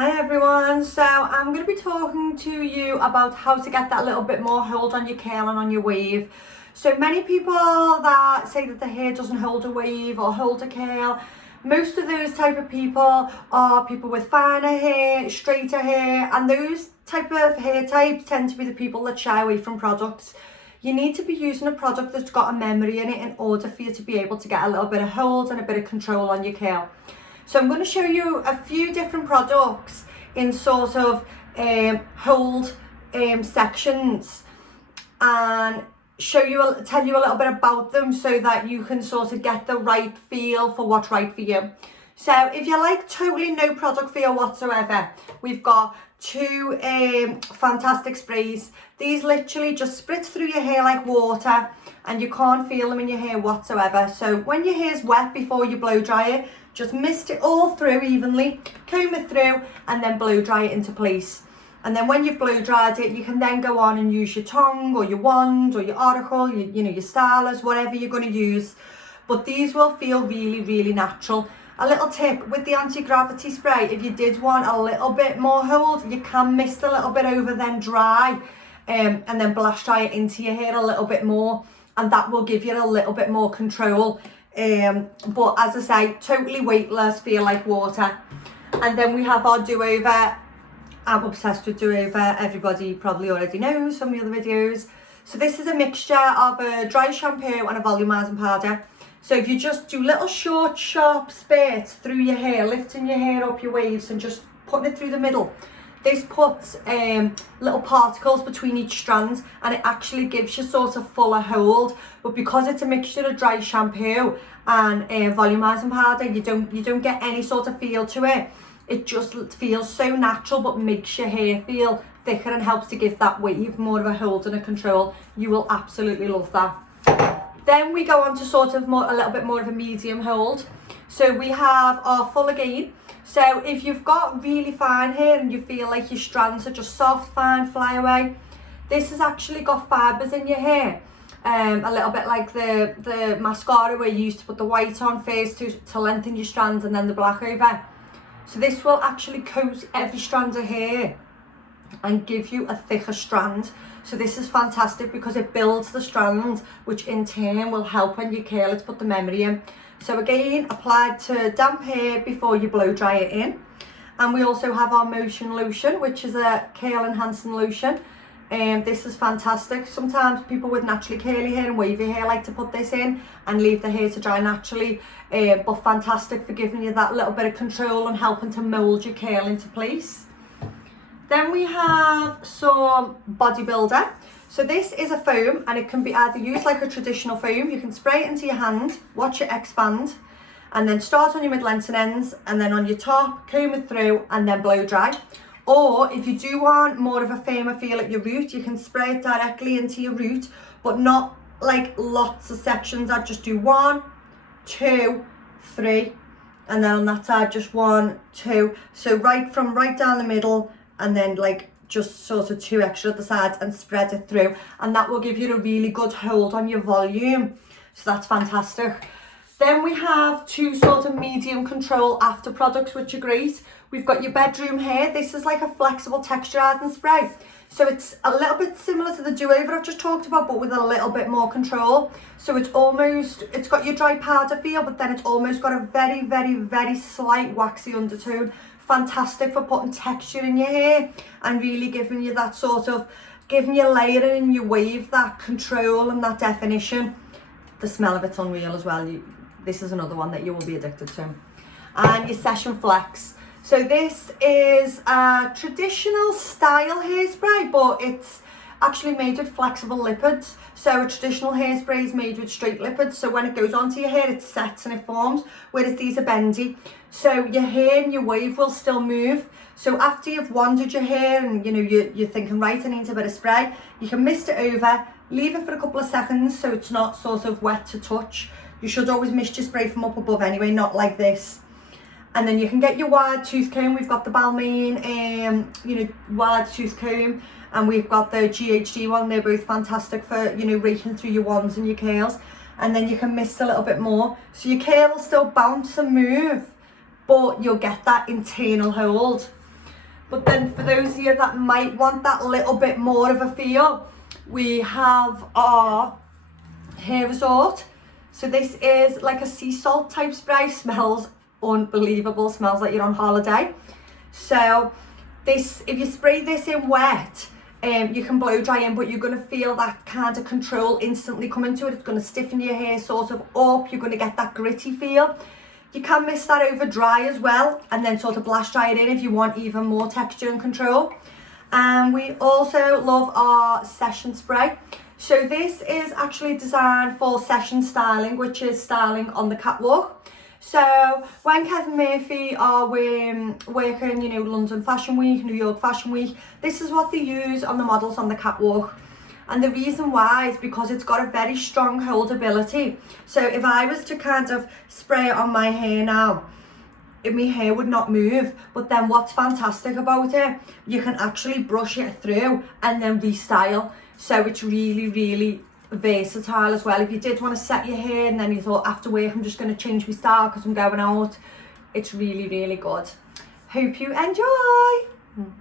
Hi everyone, so I'm going to be talking to you about how to get that little bit more hold on your curl and on your wave. So many people that say that the hair doesn't hold a wave or hold a curl, most of those type of people are people with finer hair, straighter hair, and those type of hair types tend to be the people that shy away from products. You need to be using a product that's got a memory in it in order for you to be able to get a little bit of hold and a bit of control on your curl. So I'm going to show you a few different products in sort of hold sections and tell you a little bit about them so that you can sort of get the right feel for what's right for you. So if you like totally no product feel whatsoever, we've got two fantastic sprays. These literally just spritz through your hair like water and you can't feel them in your hair whatsoever. So when your hair's wet before you blow dry it, just mist it all through evenly, comb it through and then blow dry it into place. And then when you've blow dried it, you can then go on and use your tongue or your wand or your oracle, your stylist, whatever you're going to use. But these will feel really, really natural. A little tip with the anti-gravity spray, if you did want a little bit more hold, you can mist a little bit over then dry and then blast dry it into your hair a little bit more, and that will give you a little bit more control. But as I say, totally weightless, feel like water. And then we have our do-over. I'm obsessed with do-over. Everybody probably already knows from the other videos. So this is a mixture of a dry shampoo and a volumizing powder. So if you just do little short, sharp spurts through your hair, lifting your hair up your waves and just putting it through the middle, this puts little particles between each strand and it actually gives you sort of fuller hold. But because it's a mixture of dry shampoo and volumizing powder, you don't get any sort of feel to it. It just feels so natural but makes your hair feel thicker and helps to give that wave more of a hold and a control. You will absolutely love that. Then we go on to sort of a little bit more of a medium hold. So we have our full again. So if you've got really fine hair and you feel like your strands are just soft, fine, fly away, this has actually got fibres in your hair. A little bit like the mascara where you used to put the white on first to lengthen your strands and then the black over. So this will actually coat every strand of hair and give you a thicker strand. So this is fantastic because it builds the strand, which in turn will help when you curl it, put the memory in. So again, applied to damp hair before you blow dry it in. And we also have our motion lotion, which is a curl enhancing lotion. This is fantastic. Sometimes people with naturally curly hair and wavy hair like to put this in and leave the hair to dry naturally, but fantastic for giving you that little bit of control and helping to mould your curl into place. Then we have some Bodybuilder. So this is a foam and it can be either used like a traditional foam. You can spray it into your hand, watch it expand, and then start on your mid-length and ends, and then on your top, comb it through and then blow dry. Or if you do want more of a firmer feel at your root, you can spray it directly into your root, but not like lots of sections. I'd just do 1, 2, 3, and then on that side just 1, 2. So right down the middle, and then like just sort of 2 extra at the sides and spread it through, and that will give you a really good hold on your volume. So that's fantastic. Then we have 2 sort of medium control after products, which are great. We've got your bedroom hair. This is like a flexible texturizing spray. So it's a little bit similar to the do-over I've just talked about, but with a little bit more control. So it's got your dry powder feel, but then it's almost got a very, very, very slight waxy undertone. Fantastic for putting texture in your hair and really giving you that sort of, giving you layering in your wave, that control and that definition. The smell of it's unreal as well. This is another one that you will be addicted to. And your Session Flex. So this is a traditional style hairspray, but it's actually made with flexible lipids. So a traditional hairspray is made with straight lipids. So when it goes onto your hair, it sets and it forms, whereas these are bendy. So your hair and your wave will still move. So after you've wanded your hair and you're thinking, right, I need a bit of spray, you can mist it over, leave it for a couple of seconds so it's not sort of wet to touch. You should always mist your spray from up above anyway, not like this. And then you can get your wide tooth comb. We've got the Balmain, wide tooth comb, and we've got the GHD one. They're both fantastic for, raking through your wands and your curls. And then you can mist a little bit more. So your curl will still bounce and move, but you'll get that internal hold. But then for those of you that might want that little bit more of a feel, we have our hair resort. So this is like a sea salt type spray. Smells unbelievable, smells like you're on holiday. So this, if you spray this in wet, you can blow dry in, but you're going to feel that kind of control instantly come into it. It's going to stiffen your hair sort of up. You're going to get that gritty feel. You can mist that over dry as well, and then sort of blast dry it in if you want even more texture and control. And we also love our session spray. So this is actually designed for session styling, which is styling on the catwalk. So when Kevin Murphy are working, you know, London Fashion Week, New York Fashion Week, this is what they use on the models on the catwalk. And the reason why is because it's got a very strong holdability. So if I was to kind of spray it on my hair now, my hair would not move. But then what's fantastic about it, you can actually brush it through and then restyle. So it's really, really versatile as well. If you did want to set your hair and then you thought after work I'm just going to change my style because I'm going out, it's really, really good. Hope you enjoy.